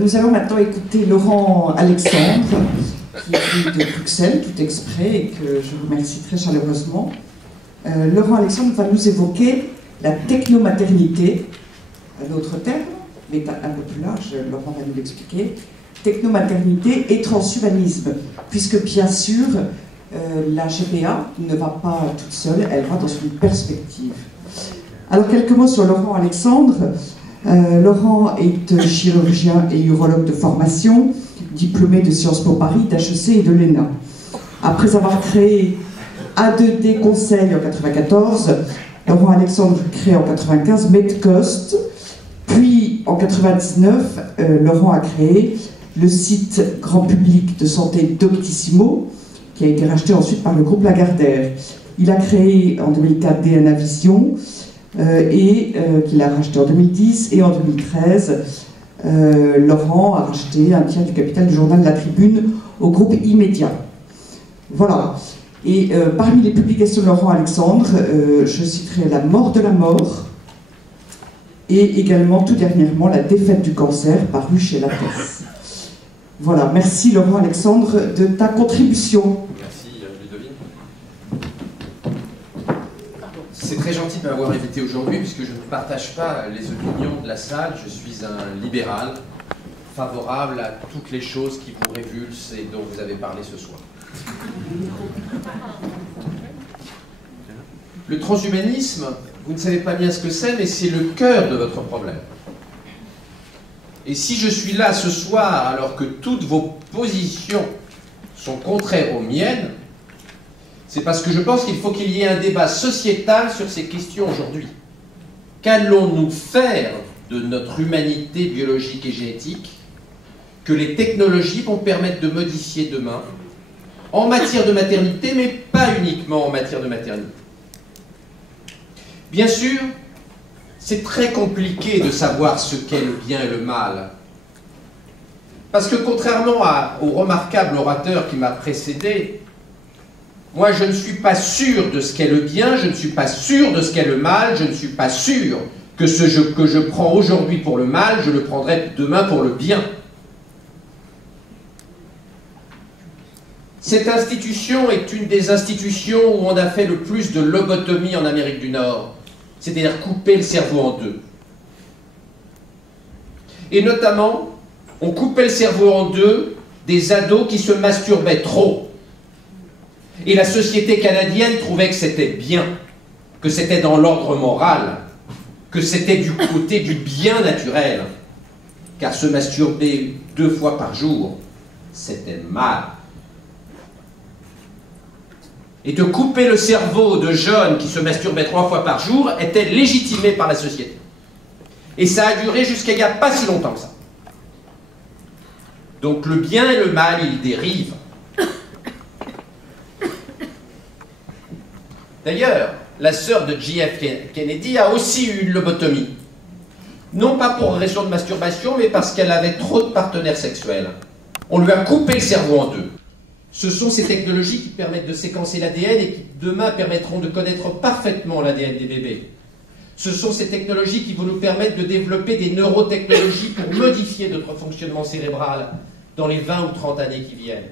Nous allons maintenant écouter Laurent Alexandre, qui est de Bruxelles, tout exprès, et que je remercie très chaleureusement. Laurent Alexandre va nous évoquer la technomaternité, un autre terme, mais un peu plus large, Laurent va nous l'expliquer. Technomaternité et transhumanisme, puisque bien sûr, la GPA ne va pas toute seule, elle va dans une perspective. Alors quelques mots sur Laurent Alexandre. Laurent est chirurgien et urologue de formation, diplômé de Sciences Po Paris, d'HEC et de l'ENA. Après avoir créé A2D Conseil en 1994, Laurent Alexandre crée en 1995 Medcost, puis en 1999, Laurent a créé le site grand public de santé Doctissimo, qui a été racheté ensuite par le groupe Lagardère. Il a créé en 2004 DNA Vision, qu'il a racheté en 2010, et en 2013, Laurent a racheté un tiers du capital du journal La Tribune au groupe Immédiat. Voilà. Et parmi les publications de Laurent Alexandre, je citerai La mort de la mort, et également tout dernièrement La défaite du cancer, paru chez La Presse. Voilà, merci Laurent Alexandre de ta contribution. Merci Ludovine. C'est très gentil de m'avoir invité aujourd'hui puisque je ne partage pas les opinions de la salle. Je suis un libéral favorable à toutes les choses qui vous révulsent et dont vous avez parlé ce soir. Le transhumanisme, vous ne savez pas bien ce que c'est, mais c'est le cœur de votre problème. Et si je suis là ce soir alors que toutes vos positions sont contraires aux miennes, c'est parce que je pense qu'il faut qu'il y ait un débat sociétal sur ces questions aujourd'hui. Qu'allons-nous faire de notre humanité biologique et génétique que les technologies vont permettre de modifier demain en matière de maternité, mais pas uniquement en matière de maternité. Bien sûr, c'est très compliqué de savoir ce qu'est le bien et le mal. Parce que contrairement au remarquable orateur qui m'a précédé, moi je ne suis pas sûr de ce qu'est le bien, je ne suis pas sûr de ce qu'est le mal, je ne suis pas sûr que ce que je prends aujourd'hui pour le mal, je le prendrai demain pour le bien. Cette institution est une des institutions où on a fait le plus de lobotomie en Amérique du Nord, c'est-à-dire couper le cerveau en deux. Et notamment, on coupait le cerveau en deux des ados qui se masturbaient trop. Et la société canadienne trouvait que c'était bien, que c'était dans l'ordre moral, que c'était du côté du bien naturel, car se masturber 2 fois par jour, c'était mal. Et de couper le cerveau de jeunes qui se masturbaient 3 fois par jour était légitimé par la société. Et ça a duré jusqu'à il n'y a pas si longtemps que ça. Donc le bien et le mal, ils dérivent. D'ailleurs, la sœur de JF Kennedy a aussi eu une lobotomie. Non pas pour raison de masturbation, mais parce qu'elle avait trop de partenaires sexuels. On lui a coupé le cerveau en deux. Ce sont ces technologies qui permettent de séquencer l'ADN et qui demain permettront de connaître parfaitement l'ADN des bébés. Ce sont ces technologies qui vont nous permettre de développer des neurotechnologies pour modifier notre fonctionnement cérébral dans les 20 ou 30 années qui viennent.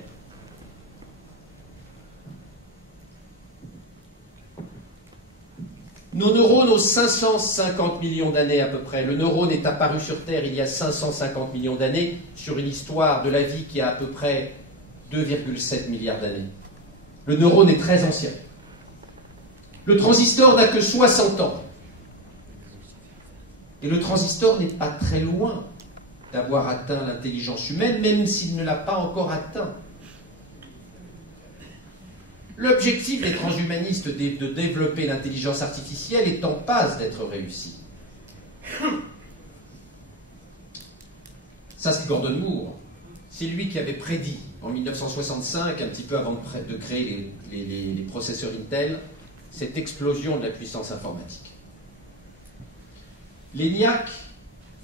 Nos neurones ont 550 millions d'années à peu près. Le neurone est apparu sur Terre il y a 550 millions d'années sur une histoire de la vie qui a à peu près 2,7 milliards d'années. Le neurone est très ancien. Le transistor n'a que 60 ans. Et le transistor n'est pas très loin d'avoir atteint l'intelligence humaine, même s'il ne l'a pas encore atteint. L'objectif des transhumanistes de développer l'intelligence artificielle est en passe d'être réussi. Ça, c'est Gordon Moore. C'est lui qui avait prédit en 1965, un petit peu avant de créer les processeurs Intel, cette explosion de la puissance informatique. l'ENIAC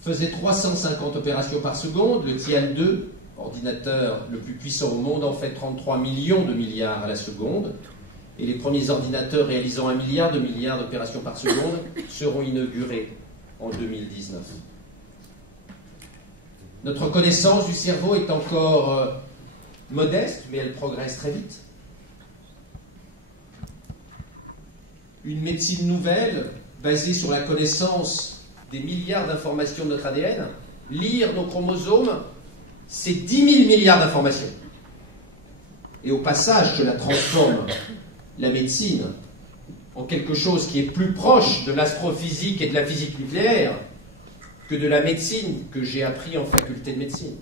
faisait 350 opérations par seconde, le Tian 2, ordinateur le plus puissant au monde, en fait 33 millions de milliards à la seconde, et les premiers ordinateurs réalisant 1 milliard d'opérations par seconde seront inaugurés en 2019. Notre connaissance du cerveau est encore modeste, mais elle progresse très vite. Une médecine nouvelle, basée sur la connaissance des milliards d'informations de notre ADN, lire nos chromosomes, c'est 10 000 milliards d'informations. Et au passage, cela transforme la médecine en quelque chose qui est plus proche de l'astrophysique et de la physique nucléaire que de la médecine que j'ai appris en faculté de médecine.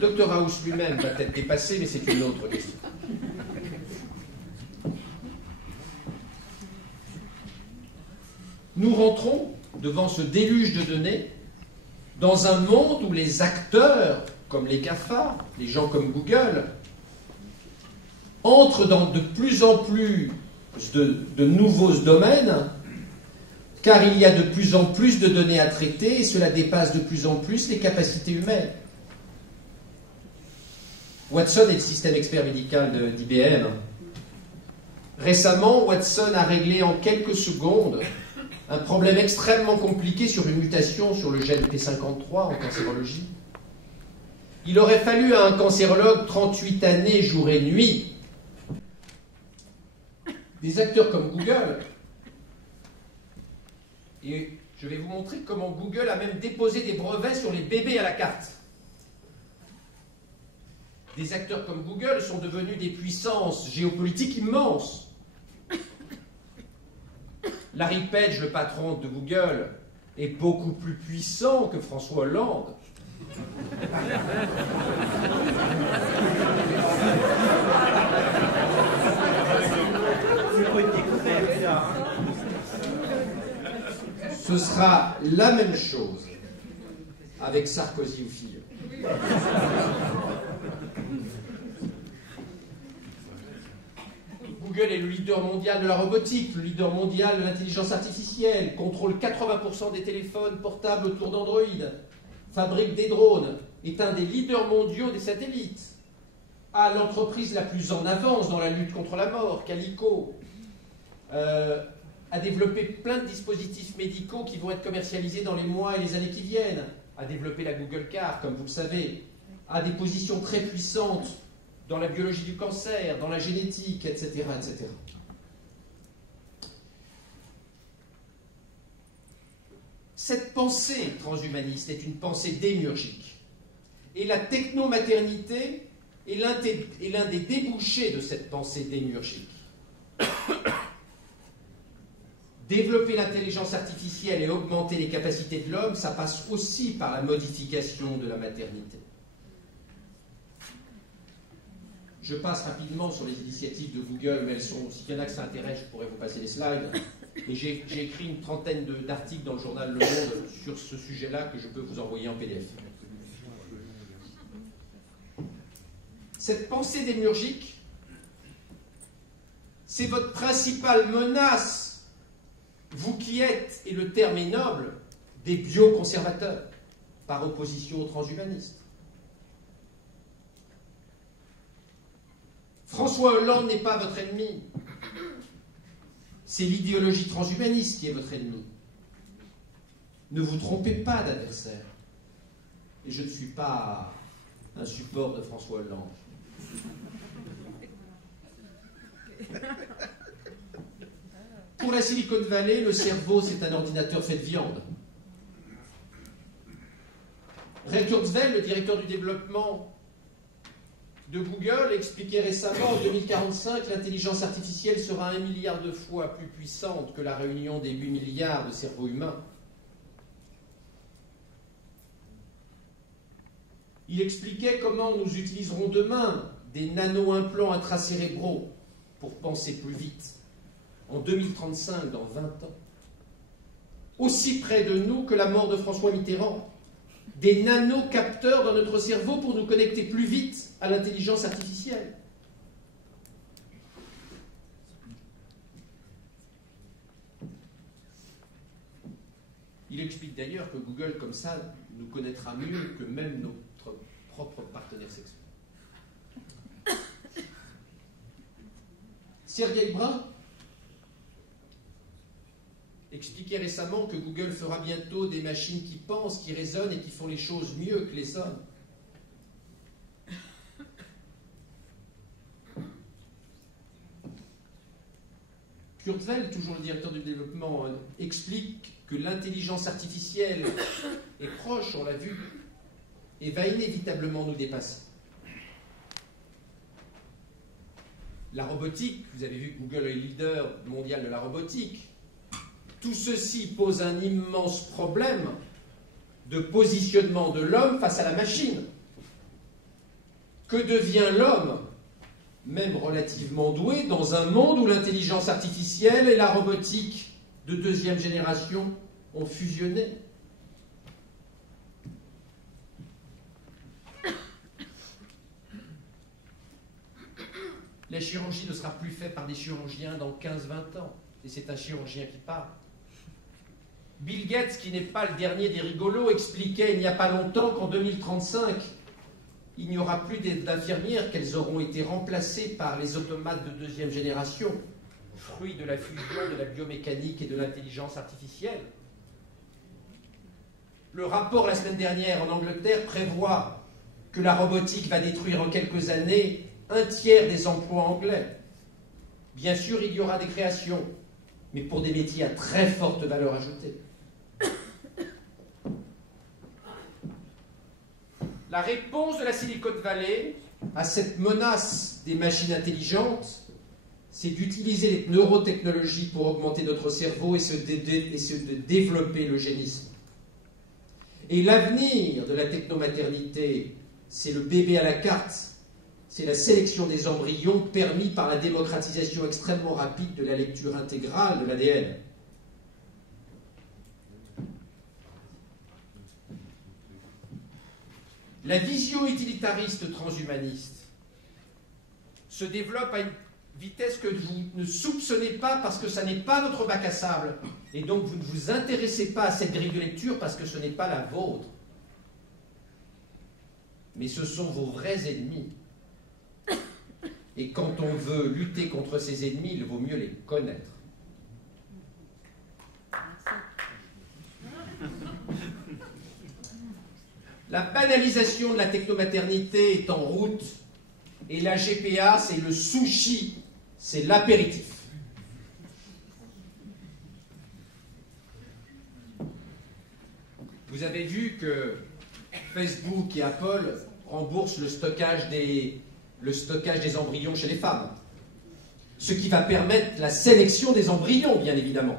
Dr House lui-même va être dépassé, mais c'est une autre question. Nous rentrons devant ce déluge de données dans un monde où les acteurs, comme les GAFA, les gens comme Google, entrent dans de plus en plus de nouveaux domaines, car il y a de plus en plus de données à traiter et cela dépasse de plus en plus les capacités humaines. Watson est le système expert médical d'IBM. Récemment, Watson a réglé en quelques secondes un problème extrêmement compliqué sur une mutation sur le gène P53 en cancérologie. Il aurait fallu à un cancérologue 38 années, jour et nuit. Des acteurs comme Google, et je vais vous montrer comment Google a même déposé des brevets sur les bébés à la carte. Des acteurs comme Google sont devenus des puissances géopolitiques immenses. Larry Page, le patron de Google, est beaucoup plus puissant que François Hollande. Ce sera la même chose avec Sarkozy ou Fillon. Google est le leader mondial de la robotique, le leader mondial de l'intelligence artificielle, contrôle 80% des téléphones portables autour d'Android, fabrique des drones, est un des leaders mondiaux des satellites, a l'entreprise la plus en avance dans la lutte contre la mort, Calico, a développé plein de dispositifs médicaux qui vont être commercialisés dans les mois et les années qui viennent, a développé la Google Car, comme vous le savez, a des positions très puissantes dans la biologie du cancer, dans la génétique, etc., etc. Cette pensée transhumaniste est une pensée démiurgique. Et la technomaternité est l'un des débouchés de cette pensée démiurgique. Développer l'intelligence artificielle et augmenter les capacités de l'homme, ça passe aussi par la modification de la maternité. Je passe rapidement sur les initiatives de Google, mais elles sont, s'il y en a que ça intéresse, je pourrais vous passer les slides. Et j'ai écrit une trentaine d'articles dans le journal Le Monde sur ce sujet-là que je peux vous envoyer en PDF. Cette pensée démiurgique, c'est votre principale menace, vous qui êtes, et le terme est noble, des bioconservateurs, par opposition aux transhumanistes. François Hollande n'est pas votre ennemi. C'est l'idéologie transhumaniste qui est votre ennemi. Ne vous trompez pas d'adversaire. Et je ne suis pas un support de François Hollande. Pour la Silicon Valley, le cerveau, c'est un ordinateur fait de viande. Ray Kurzweil, le directeur du développement de Google, expliquait récemment en 2045 l'intelligence artificielle sera 1 milliard de fois plus puissante que la réunion des 8 milliards de cerveaux humains. Il expliquait comment nous utiliserons demain des nano-implants intracérébraux pour penser plus vite, en 2035, dans 20 ans. Aussi près de nous que la mort de François Mitterrand. Des nanocapteurs dans notre cerveau pour nous connecter plus vite à l'intelligence artificielle. Il explique d'ailleurs que Google, comme ça, nous connaîtra mieux que même notre propre partenaire sexuel. Sergey Brin expliqué récemment que Google fera bientôt des machines qui pensent, qui raisonnent et qui font les choses mieux que les hommes. Kurzweil, toujours le directeur du développement, explique que l'intelligence artificielle est proche, on l'a vu, et va inévitablement nous dépasser. La robotique, vous avez vu que Google est le leader mondial de la robotique. Tout ceci pose un immense problème de positionnement de l'homme face à la machine. Que devient l'homme, même relativement doué, dans un monde où l'intelligence artificielle et la robotique de deuxième génération ont fusionné? La chirurgie ne sera plus faite par des chirurgiens dans 15-20 ans. Et c'est un chirurgien qui parle. Bill Gates, qui n'est pas le dernier des rigolos, expliquait il n'y a pas longtemps qu'en 2035, il n'y aura plus d'infirmières, qu'elles auront été remplacées par les automates de deuxième génération, fruit de la fusion de la biomécanique et de l'intelligence artificielle. Le rapport la semaine dernière en Angleterre prévoit que la robotique va détruire en quelques années un tiers des emplois anglais. Bien sûr, il y aura des créations, mais pour des métiers à très forte valeur ajoutée. La réponse de la Silicon Valley à cette menace des machines intelligentes, c'est d'utiliser les neurotechnologies pour augmenter notre cerveau et de développer l'eugénisme. Et l'avenir de la technomaternité, c'est le bébé à la carte. C'est la sélection des embryons permis par la démocratisation extrêmement rapide de la lecture intégrale de l'ADN. La vision utilitariste transhumaniste se développe à une vitesse que vous ne soupçonnez pas parce que ça n'est pas votre bac à sable. Et donc vous ne vous intéressez pas à cette grille de lecture parce que ce n'est pas la vôtre. Mais ce sont vos vrais ennemis. Et quand on veut lutter contre ces ennemis, il vaut mieux les connaître. La banalisation de la technomaternité est en route et la GPA, c'est le sushi, c'est l'apéritif. Vous avez vu que Facebook et Apple remboursent le stockage des embryons chez les femmes. Ce qui va permettre la sélection des embryons, bien évidemment.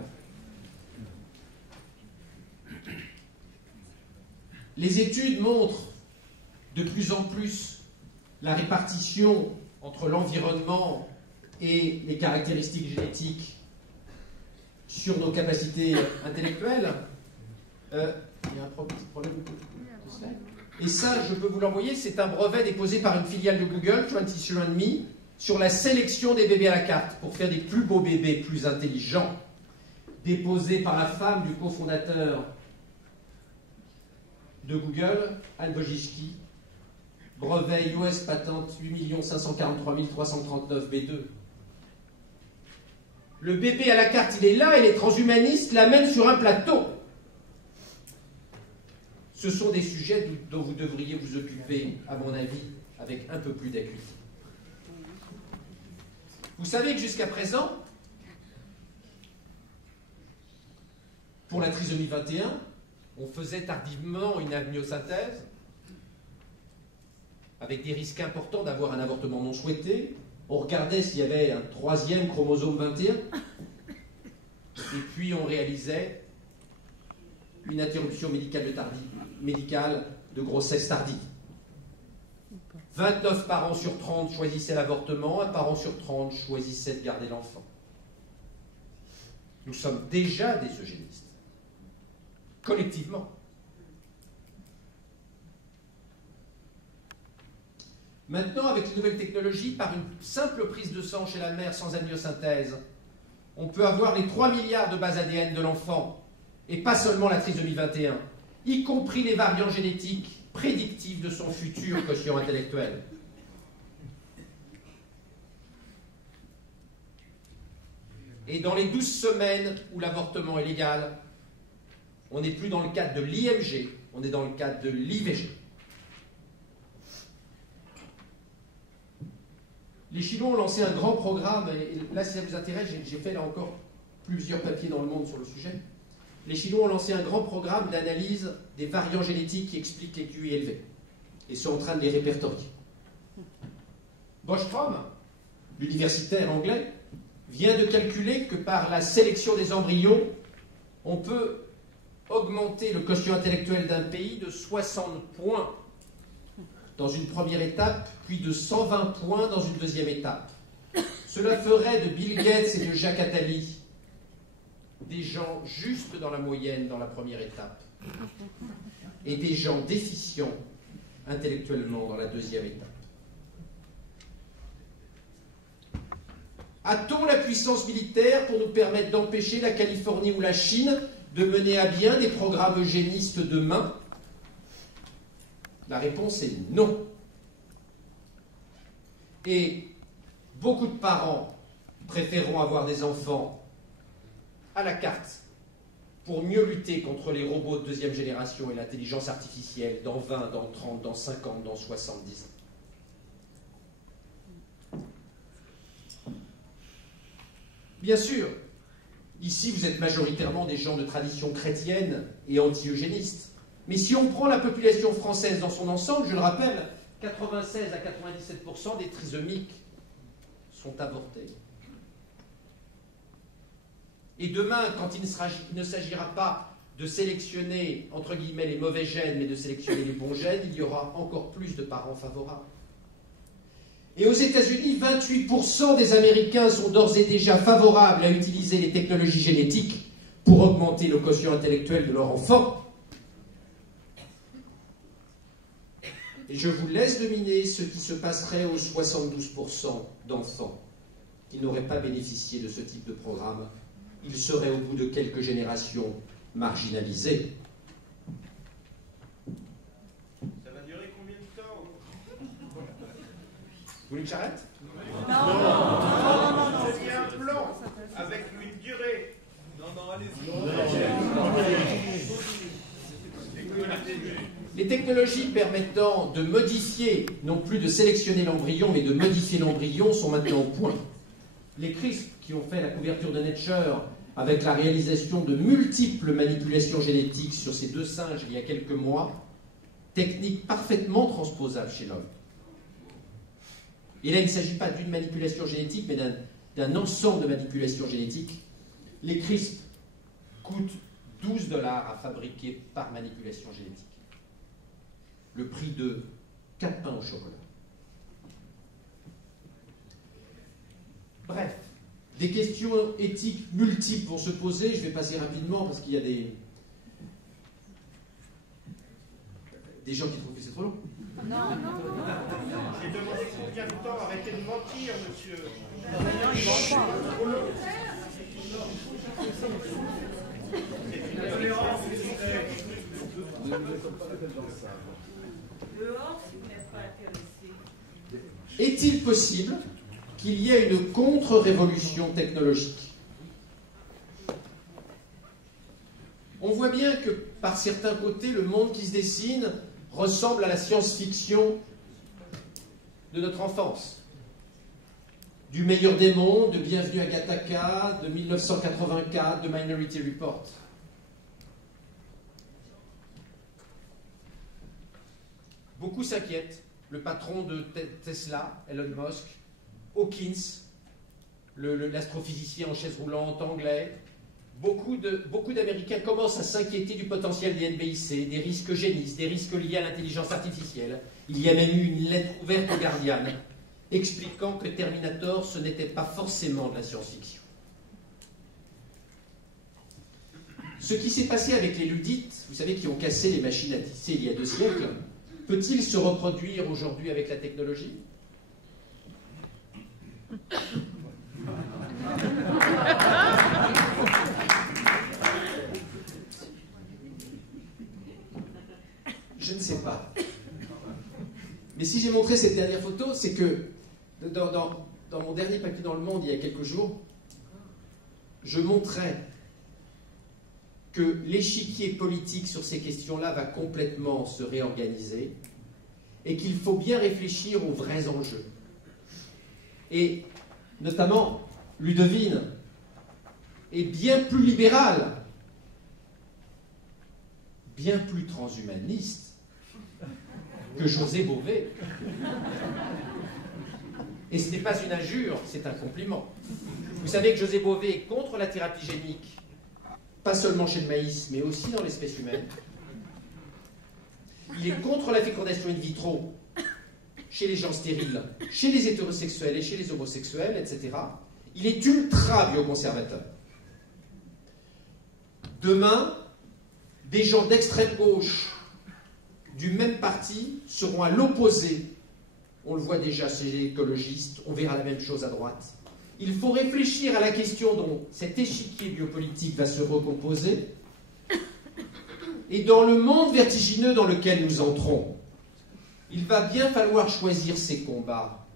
Les études montrent de plus en plus la répartition entre l'environnement et les caractéristiques génétiques sur nos capacités intellectuelles. Il y a un petit problème de slide. Et ça, je peux vous l'envoyer, c'est un brevet déposé par une filiale de Google, 23andMe, sur la sélection des bébés à la carte, pour faire des plus beaux bébés, plus intelligents, déposé par la femme du cofondateur de Google, Al Wojcicki, brevet US patente 8 543 339 B2. Le bébé à la carte, il est là, et les transhumanistes l'amènent sur un plateau. Ce sont des sujets dont vous devriez vous occuper, à mon avis, avec un peu plus d'acuité. Vous savez que jusqu'à présent, pour la trisomie 21, on faisait tardivement une amniosynthèse, avec des risques importants d'avoir un avortement non souhaité. On regardait s'il y avait un troisième chromosome 21, et puis on réalisait une interruption médicale de grossesse tardive. 29 parents sur 30 choisissaient l'avortement, un parent sur 30 choisissait de garder l'enfant. Nous sommes déjà des eugénistes, collectivement. Maintenant, avec les nouvelles technologies, par une simple prise de sang chez la mère sans amniosynthèse, on peut avoir les 3 milliards de bases ADN de l'enfant, et pas seulement la trisomie 21, y compris les variants génétiques prédictifs de son futur quotient intellectuel. Et dans les 12 semaines où l'avortement est légal, on n'est plus dans le cadre de l'IMG, on est dans le cadre de l'IVG. Les Chinois ont lancé un grand programme, et là si ça vous intéresse, j'ai fait là encore plusieurs papiers dans le monde sur le sujet. Les Chinois ont lancé un grand programme d'analyse des variants génétiques qui expliquent les QI élevés, et sont en train de les répertorier. Bostrom, l'universitaire anglais, vient de calculer que par la sélection des embryons, on peut augmenter le quotient intellectuel d'un pays de 60 points dans une première étape, puis de 120 points dans une deuxième étape. Cela ferait de Bill Gates et de Jacques Attali des gens justes dans la moyenne dans la première étape et des gens déficients intellectuellement dans la deuxième étape. A-t-on la puissance militaire pour nous permettre d'empêcher la Californie ou la Chine de mener à bien des programmes eugénistes demain? La réponse est non. Et beaucoup de parents préféreront avoir des enfants à la carte pour mieux lutter contre les robots de deuxième génération et l'intelligence artificielle dans 20, dans 30, dans 50, dans 70 ans. Bien sûr, ici vous êtes majoritairement des gens de tradition chrétienne et anti-eugénistes. Mais si on prend la population française dans son ensemble, je le rappelle, 96 à 97% des trisomiques sont avortés. Et demain, quand il ne s'agira pas de sélectionner, entre guillemets, les mauvais gènes, mais de sélectionner les bons gènes, il y aura encore plus de parents favorables. Et aux États-Unis, 28% des Américains sont d'ores et déjà favorables à utiliser les technologies génétiques pour augmenter le quotient intellectuel de leur enfant. Et je vous laisse deviner ce qui se passerait aux 72% d'enfants qui n'auraient pas bénéficié de ce type de programme. Ils seraient au bout de quelques générations marginalisés. Ça va durer combien de temps? Vous voulez que j'arrête? Non. C'est un plan avec une durée. Non, allez-y. Les technologies permettant de modifier, non plus de sélectionner l'embryon, mais de modifier l'embryon sont maintenant au point. Les CRISP qui ont fait la couverture de Nature avec la réalisation de multiples manipulations génétiques sur ces deux singes il y a quelques mois, technique parfaitement transposable chez l'homme. Et là, il ne s'agit pas d'une manipulation génétique, mais d'un ensemble de manipulations génétiques. Les CRISP coûtent $12 à fabriquer par manipulation génétique. Le prix de 4 pains au chocolat. Bref, des questions éthiques multiples vont se poser. Je vais passer rapidement parce qu'il y a des gens qui trouvent que c'est trop long. Non. J'ai demandé combien de temps? Arrêtez de mentir, monsieur. Est-il possible qu'il y ait une contre-révolution technologique? On voit bien que, par certains côtés, le monde qui se dessine ressemble à la science-fiction de notre enfance. Du meilleur des mondes, de Bienvenue à Gattaca, de 1984, de Minority Report. Beaucoup s'inquiètent. Le patron de Tesla, Elon Musk, Hawkins, l'astrophysicien en chaise roulante anglais, beaucoup d'Américains commencent à s'inquiéter du potentiel des NBIC, des risques génistes, des risques liés à l'intelligence artificielle. Il y a même eu une lettre ouverte au Guardian expliquant que Terminator, ce n'était pas forcément de la science-fiction. Ce qui s'est passé avec les Ludites, vous savez, qui ont cassé les machines à tisser il y a 2 siècles, peut-il se reproduire aujourd'hui avec la technologie? Je ne sais pas. Mais si j'ai montré cette dernière photo, c'est que dans mon dernier papier dans Le Monde il y a quelques jours, je montrais que l'échiquier politique sur ces questions-là va complètement se réorganiser et qu'il faut bien réfléchir aux vrais enjeux. Et notamment, Ludovine est bien plus libérale, bien plus transhumaniste que José Bové. Et ce n'est pas une injure, c'est un compliment. Vous savez que José Bové est contre la thérapie génique, pas seulement chez le maïs, mais aussi dans l'espèce humaine. Il est contre la fécondation in vitro chez les gens stériles, chez les hétérosexuels et chez les homosexuels, etc. Il est ultra bioconservateur. Demain, des gens d'extrême gauche du même parti seront à l'opposé. On le voit déjà chez les écologistes, on verra la même chose à droite. Il faut réfléchir à la question dont cet échiquier biopolitique va se recomposer. Et dans le monde vertigineux dans lequel nous entrons, il va bien falloir choisir ses combats.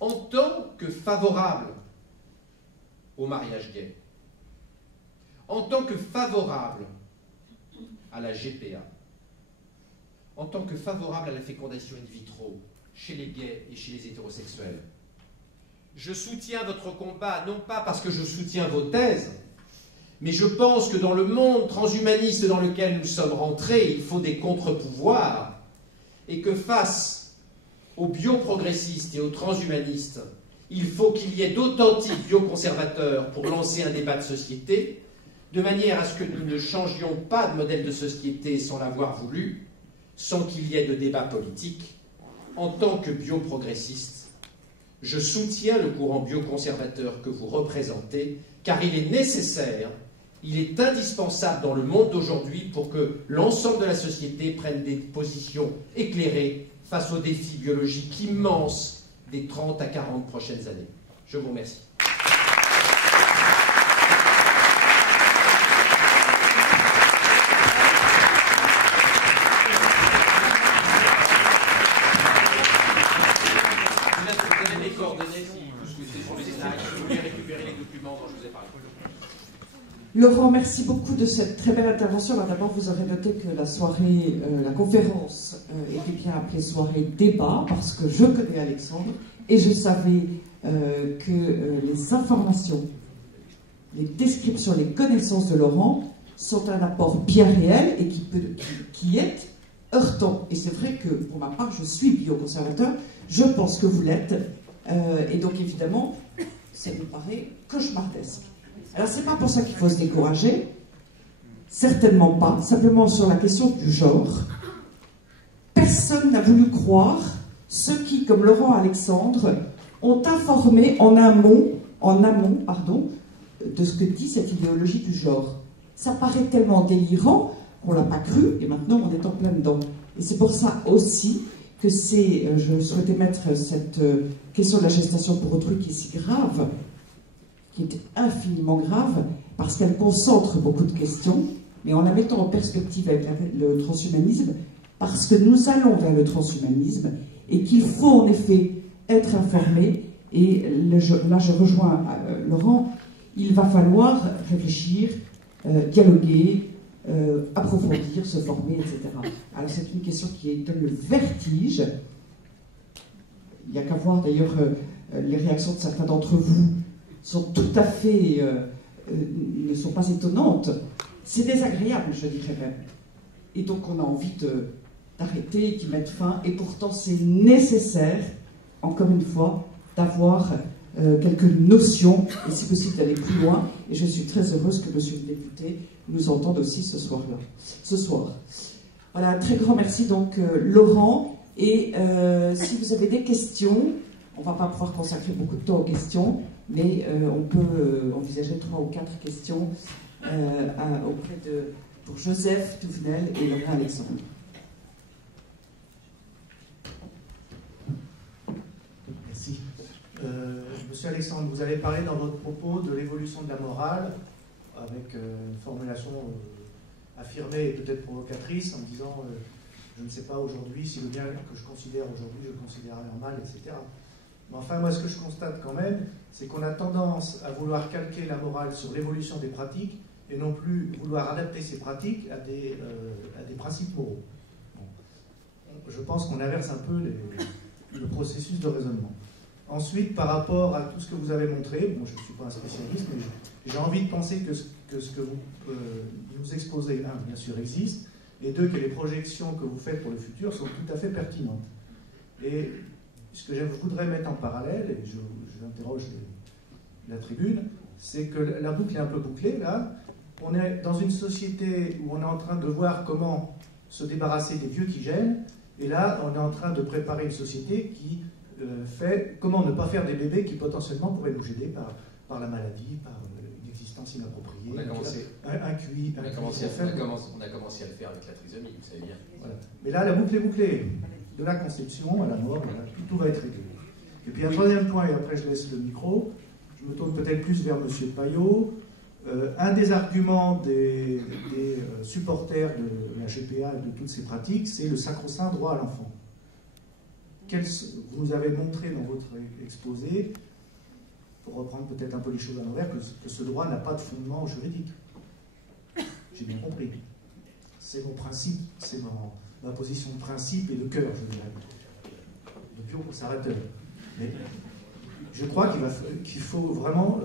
En tant que favorable au mariage gay, en tant que favorable à la GPA, en tant que favorable à la fécondation in vitro chez les gays et chez les hétérosexuels, je soutiens votre combat, non pas parce que je soutiens vos thèses, mais je pense que dans le monde transhumaniste dans lequel nous sommes rentrés, il faut des contre-pouvoirs, et que face aux bioprogressistes et aux transhumanistes, il faut qu'il y ait d'authentiques bioconservateurs pour lancer un débat de société, de manière à ce que nous ne changions pas de modèle de société sans l'avoir voulu, sans qu'il y ait de débat politique. En tant que bioprogressiste, je soutiens le courant bioconservateur que vous représentez, car il est nécessaire, il est indispensable dans le monde d'aujourd'hui pour que l'ensemble de la société prenne des positions éclairées face aux défis biologiques immenses des 30 à 40 prochaines années. Je vous remercie. Vous avez les coordonnées si vous souhaitez sur les slides, si vous voulez récupérer les documents dont je vous ai parlé. Laurent, merci beaucoup de cette très belle intervention. D'abord, vous aurez noté que la soirée, la conférence était bien appelée soirée débat, parce que je connais Alexandre et je savais que les informations, les descriptions, les connaissances de Laurent sont un apport bien réel et qui est heurtant. Et c'est vrai que, pour ma part, je suis bioconservateur, je pense que vous l'êtes, et donc évidemment, ça me paraît cauchemardesque. Alors, c'est pas pour ça qu'il faut se décourager, certainement pas, simplement sur la question du genre. Personne n'a voulu croire ceux qui, comme Laurent Alexandre, ont informé en amont, de ce que dit cette idéologie du genre. Ça paraît tellement délirant qu'on l'a pas cru, et maintenant on est en plein dedans. Et c'est pour ça aussi que je souhaitais mettre cette question de la gestation pour autrui qui est si grave, qui est infiniment grave, parce qu'elle concentre beaucoup de questions, mais en la mettant en perspective avec le transhumanisme, parce que nous allons vers le transhumanisme, et qu'il faut en effet être informé, et là je rejoins Laurent, il va falloir réfléchir, dialoguer, approfondir, se former, etc. Alors c'est une question qui donne le vertige. Il n'y a qu'à voir d'ailleurs les réactions de certains d'entre vous sont tout à fait, ne sont pas étonnantes. C'est désagréable, je dirais même. Et donc on a envie d'arrêter, d'y mettre fin, et pourtant c'est nécessaire, encore une fois, d'avoir quelques notions, et si possible d'aller plus loin, et je suis très heureuse que monsieur le député nous entende aussi ce soir. Voilà, un très grand merci donc Laurent, et si vous avez des questions, on ne va pas pouvoir consacrer beaucoup de temps aux questions, mais on peut envisager 3 ou 4 questions pour Joseph Touvenel et Laurent Alexandre. Merci. Monsieur Alexandre, vous avez parlé dans votre propos de l'évolution de la morale, avec une formulation affirmée et peut-être provocatrice, en me disant je ne sais pas aujourd'hui si le bien que je considère aujourd'hui, je le considère un mal, etc. Mais enfin, moi, ce que je constate quand même, c'est qu'on a tendance à vouloir calquer la morale sur l'évolution des pratiques et non plus vouloir adapter ces pratiques à des principes moraux. Bon. Je pense qu'on inverse un peu le processus de raisonnement. Ensuite, par rapport à tout ce que vous avez montré, bon, je ne suis pas un spécialiste, mais j'ai envie de penser que ce que vous nous exposez, un, bien sûr, existe, et deux, que les projections que vous faites pour le futur sont tout à fait pertinentes. Et ce que je voudrais mettre en parallèle, et je interroge la tribune, c'est que la boucle est un peu bouclée, là. On est dans une société où on est en train de voir comment se débarrasser des vieux qui gênent, et là, on est en train de préparer une société qui fait comment ne pas faire des bébés qui potentiellement pourraient nous gêner par la maladie, par une existence inappropriée, on a commencé à le faire avec la trisomie, vous savez bien. Voilà. Mais là, la boucle est bouclée. De la conception à la mort, voilà, tout va être réglé. Et puis un troisième point, et après je laisse le micro, je me tourne peut-être plus vers M. Payot. Un des arguments des supporters de la GPA et de toutes ces pratiques, c'est le sacro-saint droit à l'enfant. Vous nous avez montré dans votre exposé, pour reprendre peut-être un peu les choses à l'envers, que ce droit n'a pas de fondement juridique. J'ai bien compris. C'est mon principe, c'est ma position de principe et de cœur, je dirais. Depuis, on s'arrête là. Mais je crois qu'il faut vraiment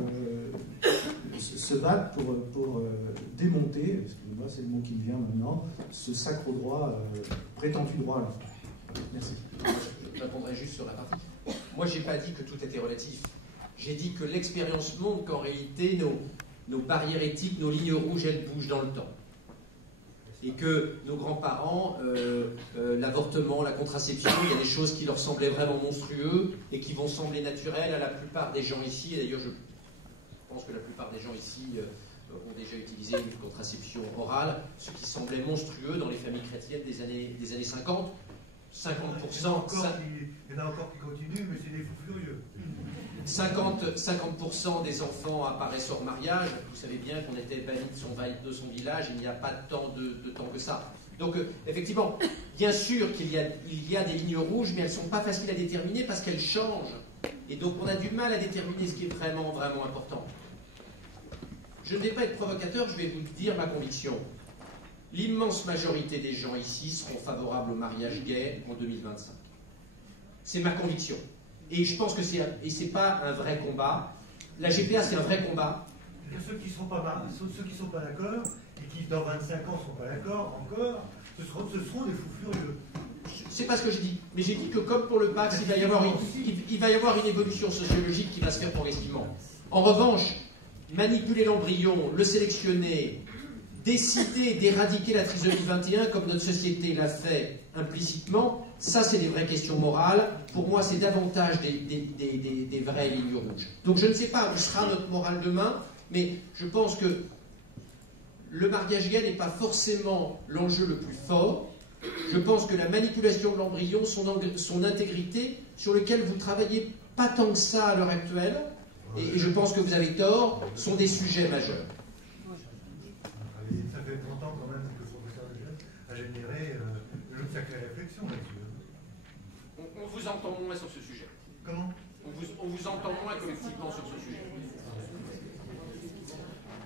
se battre pour démonter, excusez-moi, c'est le mot qui me vient maintenant, ce sacro droit, prétendu droit à l'enfant. Merci. Je répondrai juste sur la partie. Moi, je n'ai pas dit que tout était relatif. J'ai dit que l'expérience montre qu'en réalité, nos barrières éthiques, nos lignes rouges, elles bougent dans le temps. Et que nos grands-parents, l'avortement, la contraception, il y a des choses qui leur semblaient vraiment monstrueux et qui vont sembler naturelles à la plupart des gens ici. Et d'ailleurs, je pense que la plupart des gens ici ont déjà utilisé une contraception orale, ce qui semblait monstrueux dans les familles chrétiennes des années 50. 50%. Il y en a encore qui continuent, mais c'est des fous furieux. 50% des enfants apparaissent hors mariage. Vous savez bien qu'on était banni de son village, il n'y a pas tant de temps que ça. Donc, effectivement, bien sûr qu'il y a des lignes rouges, mais elles ne sont pas faciles à déterminer parce qu'elles changent. Et donc, on a du mal à déterminer ce qui est vraiment, vraiment important. Je ne vais pas être provocateur, je vais vous dire ma conviction. L'immense majorité des gens ici seront favorables au mariage gay en 2025. C'est ma conviction. Et je pense que c'est pas un vrai combat. La GPA, c'est un vrai combat. Ceux qui ne sont pas d'accord, et qui dans 25 ans ne sont pas d'accord encore, ce seront des fous furieux. C'est pas ce que je dis. Mais j'ai dit que comme pour le Pax, il va y avoir une évolution sociologique qui va se faire progressivement. En revanche, manipuler l'embryon, le sélectionner, décider d'éradiquer la trisomie 21 comme notre société l'a fait implicitement, ça c'est des vraies questions morales. Pour moi, c'est davantage des vraies lignes rouges. Donc je ne sais pas où sera notre morale demain, mais je pense que le mariage gay n'est pas forcément l'enjeu le plus fort. Je pense que la manipulation de l'embryon, son intégrité, sur lequel vous ne travaillez pas tant que ça à l'heure actuelle, et je pense que vous avez tort, sont des sujets majeurs. Ça fait longtemps quand même que le professeur de Genève a généré une sacrée réflexion là-dessus. On vous entend moins sur ce sujet. Comment ? On vous entend moins collectivement sur ce sujet.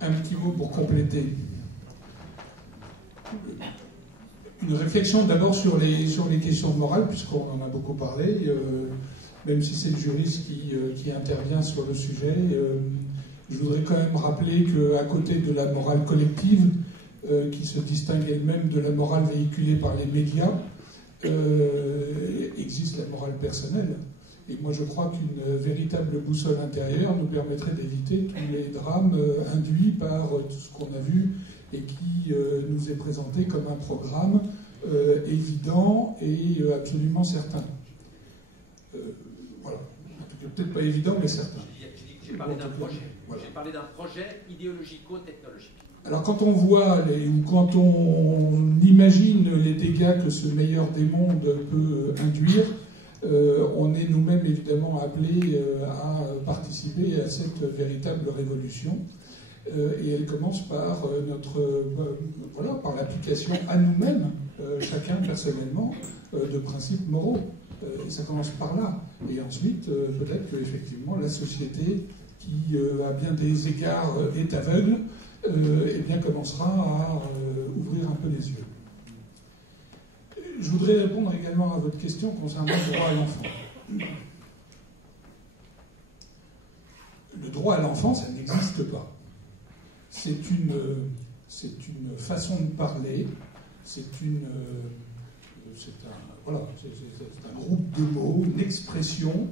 Un petit mot pour compléter. Une réflexion d'abord sur les questions morales, puisqu'on en a beaucoup parlé, même si c'est le juriste qui intervient sur le sujet. Je voudrais quand même rappeler qu'à côté de la morale collective, qui se distingue elle-même de la morale véhiculée par les médias, existe la morale personnelle. Et moi je crois qu'une véritable boussole intérieure nous permettrait d'éviter tous les drames induits par tout ce qu'on a vu et qui nous est présenté comme un programme évident et absolument certain. Voilà. Peut-être pas évident, mais certain. J'ai parlé d'un projet. Voilà. J'ai parlé d'un projet idéologico-technologique. Alors quand on voit, ou quand on imagine les dégâts que ce meilleur des mondes peut induire, on est nous-mêmes évidemment appelés à participer à cette véritable révolution. Et elle commence par par l'application à nous-mêmes, chacun personnellement, de principes moraux. Et ça commence par là. Et ensuite, peut-être qu'effectivement, la société, qui à bien des égards est aveugle, eh bien, commencera à ouvrir un peu les yeux. Je voudrais répondre également à votre question concernant le droit à l'enfant. Le droit à l'enfant, ça n'existe pas. C'est une façon de parler, c'est un groupe de mots, une expression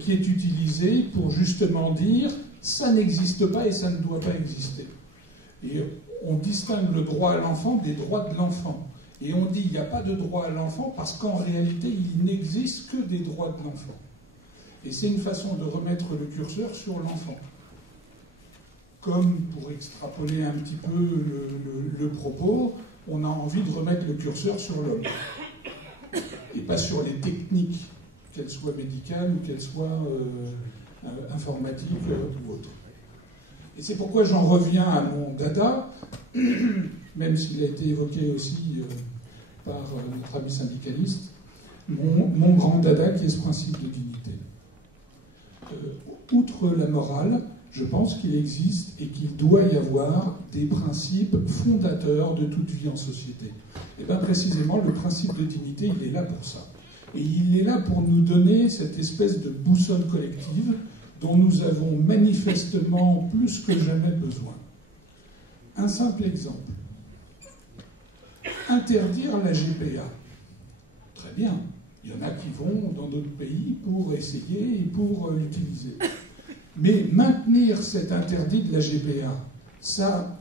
qui est utilisée pour justement dire ça n'existe pas et ça ne doit pas exister. Et on distingue le droit à l'enfant des droits de l'enfant. Et on dit qu'il n'y a pas de droit à l'enfant parce qu'en réalité, il n'existe que des droits de l'enfant. Et c'est une façon de remettre le curseur sur l'enfant. Comme pour extrapoler un petit peu le propos, on a envie de remettre le curseur sur l'homme. Et pas sur les techniques, qu'elles soient médicales ou qu'elles soient informatiques ou autres. Et c'est pourquoi j'en reviens à mon dada, même s'il a été évoqué aussi par notre ami syndicaliste, mon grand dada qui est ce principe de dignité. Outre la morale, je pense qu'il existe et qu'il doit y avoir des principes fondateurs de toute vie en société. Et bien précisément, le principe de dignité, il est là pour ça. Et il est là pour nous donner cette espèce de boussole collective dont nous avons manifestement plus que jamais besoin. Un simple exemple. Interdire la GPA. Très bien. Il y en a qui vont dans d'autres pays pour essayer et pour l'utiliser. Mais maintenir cet interdit de la GPA, ça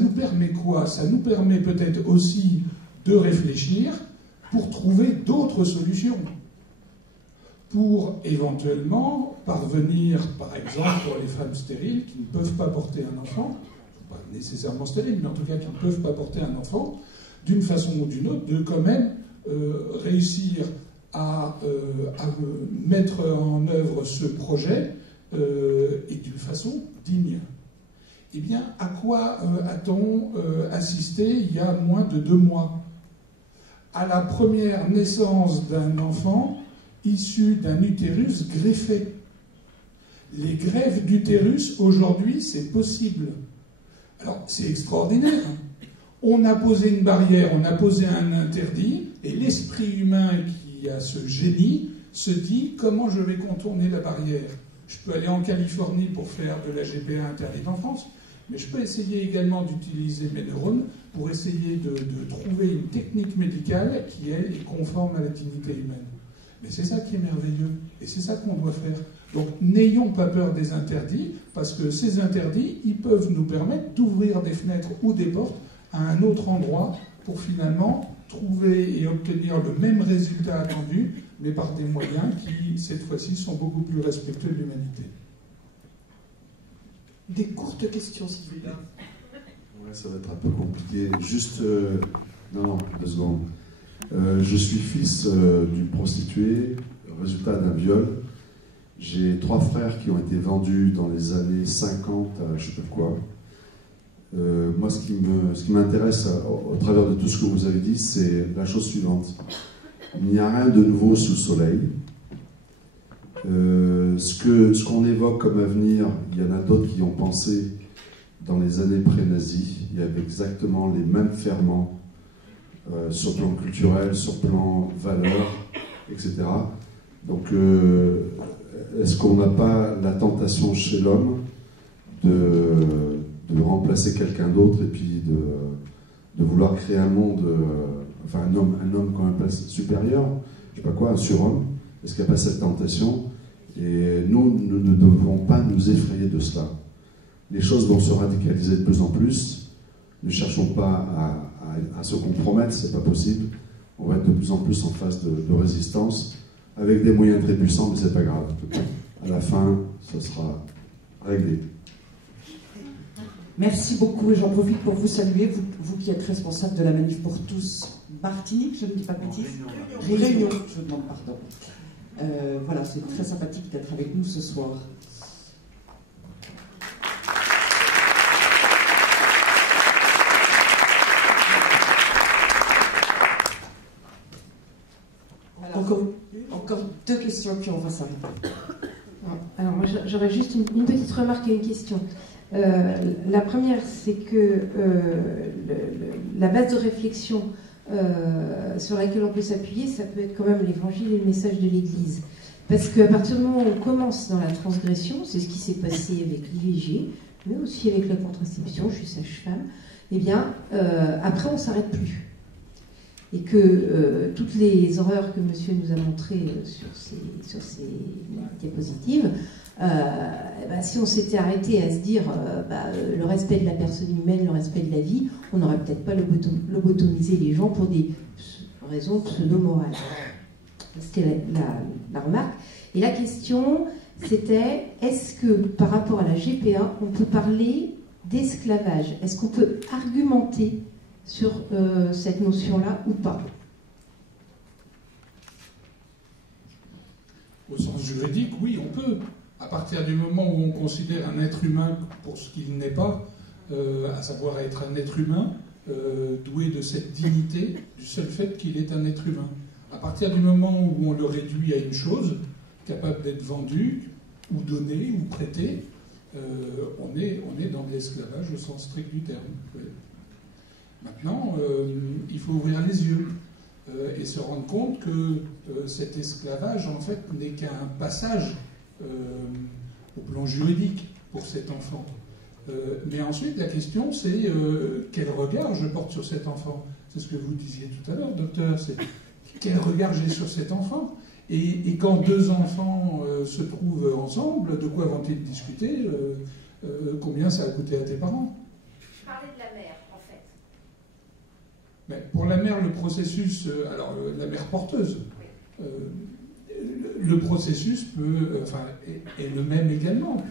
nous permet quoi? Ça nous permet peut-être aussi de réfléchir pour trouver d'autres solutions. Pour éventuellement parvenir, par exemple, pour les femmes stériles qui ne peuvent pas porter un enfant, pas nécessairement stériles, mais en tout cas qui ne peuvent pas porter un enfant, d'une façon ou d'une autre, de quand même réussir à mettre en œuvre ce projet et d'une façon digne. Eh bien, à quoi a-t-on assisté il y a moins de 2 mois? À la première naissance d'un enfant issu d'un utérus greffé. Les greffes d'utérus, aujourd'hui, c'est possible. Alors, c'est extraordinaire. On a posé une barrière, on a posé un interdit, et l'esprit humain qui a ce génie se dit comment je vais contourner la barrière. Je peux aller en Californie pour faire de la GPA interdite en France, mais je peux essayer également d'utiliser mes neurones pour essayer de trouver une technique médicale qui, elle, est conforme à la dignité humaine. Mais c'est ça qui est merveilleux, et c'est ça qu'on doit faire. Donc n'ayons pas peur des interdits, parce que ces interdits, ils peuvent nous permettre d'ouvrir des fenêtres ou des portes à un autre endroit pour finalement trouver et obtenir le même résultat attendu, mais par des moyens qui, cette fois-ci, sont beaucoup plus respectueux de l'humanité. Des courtes questions, s'il vous plaît. Ouais, ça va être un peu compliqué. Juste, non, 2 secondes. Je suis fils d'une prostituée, résultat d'un viol. J'ai 3 frères qui ont été vendus dans les années 50 à je sais pas quoi. Moi, ce qui m'intéresse au travers de tout ce que vous avez dit, c'est la chose suivante. Il n'y a rien de nouveau sous le soleil. Ce qu'on évoque comme avenir, il y en a d'autres qui ont pensé dans les années pré-nazies. Il y avait exactement les mêmes ferments sur le plan culturel, sur le plan valeurs, etc. Donc, est-ce qu'on n'a pas la tentation chez l'homme de remplacer quelqu'un d'autre et puis de vouloir créer un monde, enfin un homme quand même supérieur, je sais pas quoi, un surhomme? Est-ce qu'il n'y a pas cette tentation? Et nous ne devons pas nous effrayer de cela. Les choses vont se radicaliser de plus en plus. Ne cherchons pas à se compromettre, c'est pas possible. On va être de plus en plus en phase de résistance, avec des moyens très puissants, mais c'est pas grave. À la fin, ça sera réglé. Merci beaucoup, et j'en profite pour vous saluer, vous qui êtes responsable de la Manif pour tous. Martinique, je ne dis pas de bêtises. Réunion, je demande pardon. Voilà, c'est très sympathique d'être avec nous ce soir. Encore Encore 2 questions, puis on va s'arrêter. Alors moi j'aurais juste une petite remarque et une question. La première, c'est que la base de réflexion sur laquelle on peut s'appuyer, ça peut être quand même l'évangile et le message de l'Église. Parce qu'à partir du moment où on commence dans la transgression, c'est ce qui s'est passé avec l'IVG, mais aussi avec la contraception, je suis sage-femme, eh bien, après on ne s'arrête plus. Et que toutes les horreurs que monsieur nous a montrées sur ces diapositives, si on s'était arrêté à se dire le respect de la personne humaine, le respect de la vie, on n'aurait peut-être pas lobotomisé les gens pour des raisons pseudo-morales. C'était la remarque. Et la question, c'était, est-ce que par rapport à la GPA, on peut parler d'esclavage? Est-ce qu'on peut argumenter sur cette notion-là ou pas? Au sens juridique, oui, on peut. À partir du moment où on considère un être humain pour ce qu'il n'est pas, à savoir être un être humain, doué de cette dignité, du seul fait qu'il est un être humain. À partir du moment où on le réduit à une chose, capable d'être vendue, ou donnée, ou prêtée, on est dans de l'esclavage au sens strict du terme. Maintenant, il faut ouvrir les yeux et se rendre compte que cet esclavage, en fait, n'est qu'un passage au plan juridique pour cet enfant. Mais ensuite, la question, c'est quel regard je porte sur cet enfant? C'est ce que vous disiez tout à l'heure, docteur, c'est quel regard j'ai sur cet enfant? Et quand 2 enfants se trouvent ensemble, de quoi vont-ils discuter? Combien ça a coûté à tes parents? Je parlais de la mère, en fait. Mais pour la mère, le processus, la mère porteuse, le processus est le même également,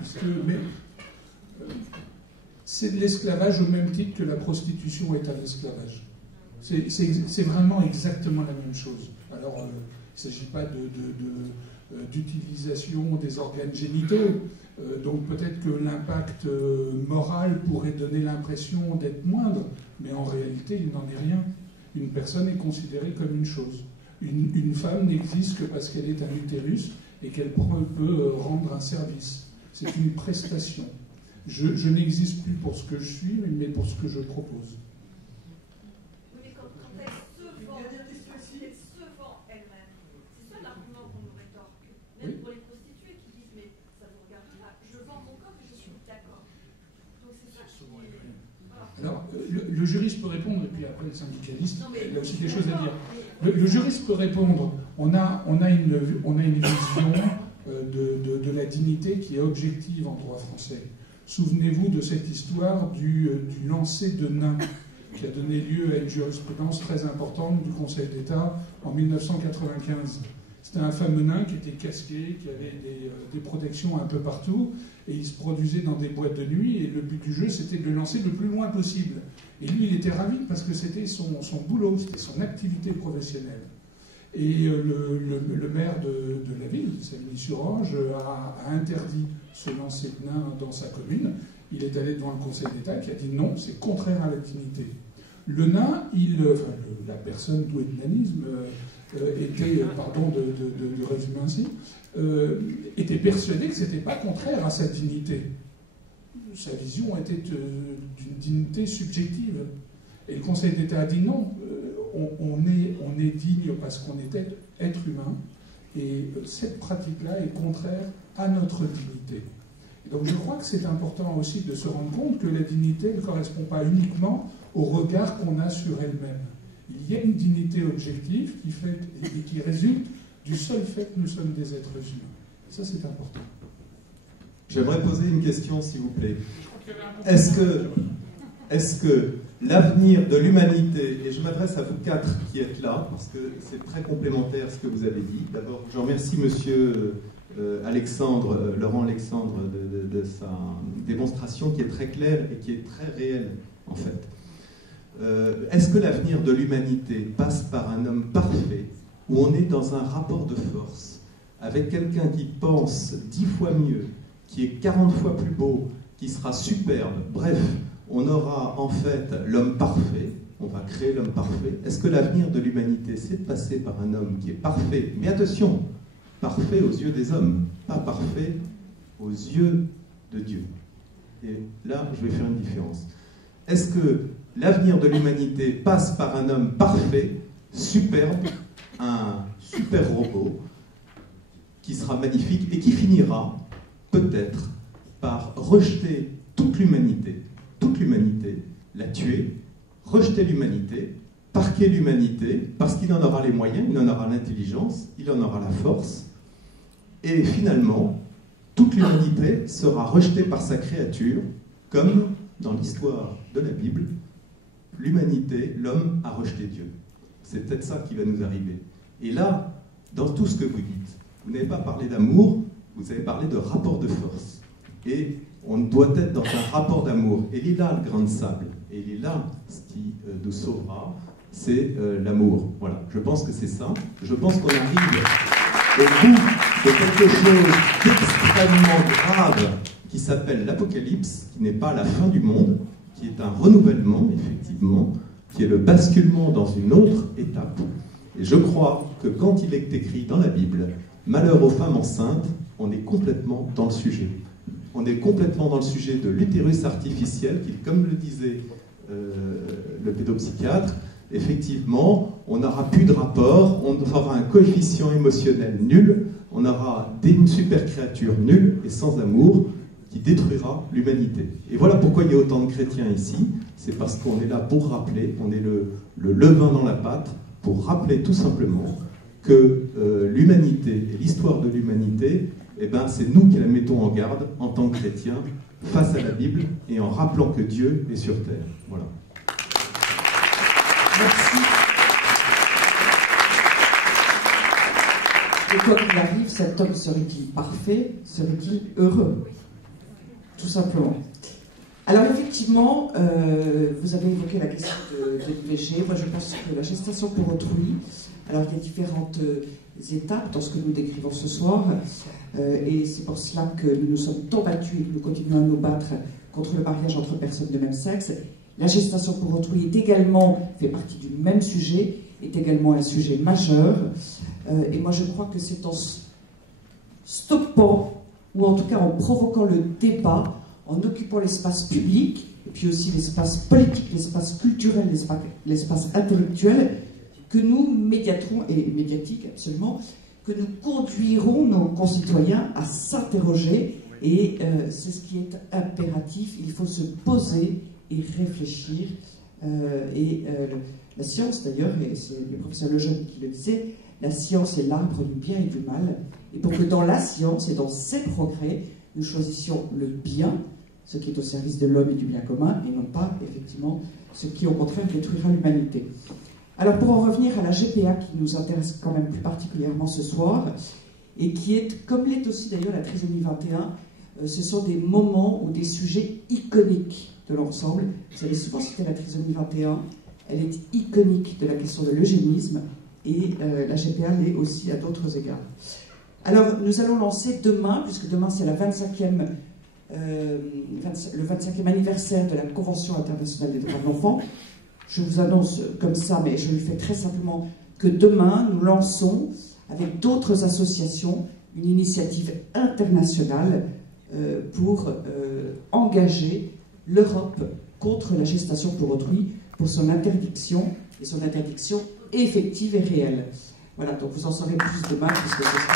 c'est de l'esclavage au même titre que la prostitution est un esclavage. C'est vraiment exactement la même chose. Alors, il ne s'agit pas d'utilisation des organes génitaux, donc peut-être que l'impact moral pourrait donner l'impression d'être moindre, mais en réalité, il n'en est rien. Une personne est considérée comme une chose. Une femme n'existe que parce qu'elle est un utérus et qu'elle peut rendre un service. C'est une prestation. Je n'existe plus pour ce que je suis, mais pour ce que je propose. Oui, mais quand elle se vend elle-même, c'est ça l'argument qu'on nous rétorque. Même pour les prostituées qui disent, mais ça ne vous regarde pas, je vends mon corps et je suis d'accord. Donc c'est ça qui est... Voilà. Alors, le juriste peut répondre, et puis après le syndicaliste, il a aussi des choses à dire. Le juriste peut répondre. On a une vision de la dignité qui est objective en droit français. Souvenez-vous de cette histoire du lancer de nains qui a donné lieu à une jurisprudence très importante du Conseil d'État en 1995. C'était un fameux nain qui était casqué, qui avait des protections un peu partout, et il se produisait dans des boîtes de nuit, et le but du jeu, c'était de le lancer le plus loin possible. Et lui, il était ravi parce que c'était son boulot, c'était son activité professionnelle. Et le maire de la ville, Savigny-sur-Orge, a interdit ce lancer de nain dans sa commune. Il est allé devant le Conseil d'État qui a dit non, c'est contraire à la dignité. Le nain, la personne douée de nanisme, pardon de résumer ainsi, était persuadé que ce n'était pas contraire à sa dignité. Sa vision était d'une dignité subjective. Et le Conseil d'État a dit non, on est digne parce qu'on est être humain, et cette pratique-là est contraire à notre dignité. Et donc je crois que c'est important aussi de se rendre compte que la dignité ne correspond pas uniquement au regard qu'on a sur elle-même. Il y a une dignité objective qui résulte du seul fait que nous sommes des êtres humains. Ça, c'est important. J'aimerais poser une question, s'il vous plaît. Est-ce que l'avenir de l'humanité, et je m'adresse à vous 4 qui êtes là, parce que c'est très complémentaire ce que vous avez dit. D'abord, je remercie monsieur Laurent Alexandre, de sa démonstration qui est très claire et qui est très réelle, en fait. Est-ce que l'avenir de l'humanité passe par un homme parfait, où on est dans un rapport de force, avec quelqu'un qui pense 10 fois mieux, qui est 40 fois plus beau, qui sera superbe, bref, on aura en fait l'homme parfait, on va créer l'homme parfait. Est-ce que l'avenir de l'humanité, c'est de passer par un homme qui est parfait, mais attention, parfait aux yeux des hommes, pas parfait aux yeux de Dieu? Et là, je vais faire une différence. Est-ce que l'avenir de l'humanité passe par un homme parfait, superbe, un super robot, qui sera magnifique et qui finira, peut-être, par rejeter toute l'humanité, la tuer, rejeter l'humanité, parquer l'humanité, parce qu'il en aura les moyens, il en aura l'intelligence, il en aura la force, et finalement, toute l'humanité sera rejetée par sa créature, comme dans l'histoire de la Bible, l'humanité, l'homme a rejeté Dieu. C'est peut-être ça qui va nous arriver. Et là, dans tout ce que vous dites, vous n'avez pas parlé d'amour, vous avez parlé de rapport de force. Et on doit être dans un rapport d'amour. Et il est là le grain de sable. Et il est là ce qui nous sauvera, c'est l'amour. Voilà, je pense que c'est ça. Je pense qu'on arrive au bout de quelque chose d'extrêmement grave qui s'appelle l'Apocalypse, qui n'est pas la fin du monde, qui est un renouvellement, effectivement, qui est le basculement dans une autre étape. Et je crois que quand il est écrit dans la Bible, malheur aux femmes enceintes, on est complètement dans le sujet. On est complètement dans le sujet de l'utérus artificiel, qui, comme le disait le pédopsychiatre, effectivement, on n'aura plus de rapport, on aura un coefficient émotionnel nul, on aura une super créature nulle et sans amour qui détruira l'humanité. Et voilà pourquoi il y a autant de chrétiens ici, c'est parce qu'on est là pour rappeler, on est le levain dans la pâte, pour rappeler tout simplement que l'humanité et l'histoire de l'humanité, eh ben, c'est nous qui la mettons en garde en tant que chrétiens face à la Bible et en rappelant que Dieu est sur terre. Voilà. Merci. Et quoi qu'il arrive, cet homme serait-il parfait? Serait-il heureux? Tout simplement. Alors effectivement, vous avez évoqué la question de l'IVG. Moi je pense que la gestation pour autrui, alors il y a différentes étapes dans ce que nous décrivons ce soir, et c'est pour cela que nous nous sommes tant battus et que nous continuons à nous battre contre le mariage entre personnes de même sexe. La gestation pour autrui est également, fait partie du même sujet, est également un sujet majeur, et moi je crois que c'est en stoppant, ou en tout cas en provoquant le débat, en occupant l'espace public, et puis aussi l'espace politique, l'espace culturel, l'espace intellectuel, que nous médiaterons, et médiatique absolument, que nous conduirons nos concitoyens à s'interroger, et c'est ce qui est impératif, il faut se poser et réfléchir, la science d'ailleurs, et c'est le professeur Lejeune qui le disait, la science est l'arbre du bien et du mal, et pour que dans la science et dans ses progrès, nous choisissions le bien, ce qui est au service de l'homme et du bien commun, et non pas, effectivement, ce qui, au contraire, détruira l'humanité. Alors, pour en revenir à la GPA, qui nous intéresse quand même plus particulièrement ce soir, et qui est, comme l'est aussi d'ailleurs la trisomie 21, ce sont des moments ou des sujets iconiques de l'ensemble. Vous avez souvent cité la trisomie 21, elle est iconique de la question de l'eugénisme, et la GPA l'est aussi à d'autres égards. Alors, nous allons lancer demain, puisque demain c'est la 25e le 25e anniversaire de la Convention internationale des droits de l'enfant. Je vous annonce comme ça, mais je le fais très simplement, que demain, nous lançons, avec d'autres associations, une initiative internationale pour engager l'Europe contre la gestation pour autrui, pour son interdiction, et son interdiction effective et réelle. Voilà, donc vous en saurez plus demain, puisque c'est ça.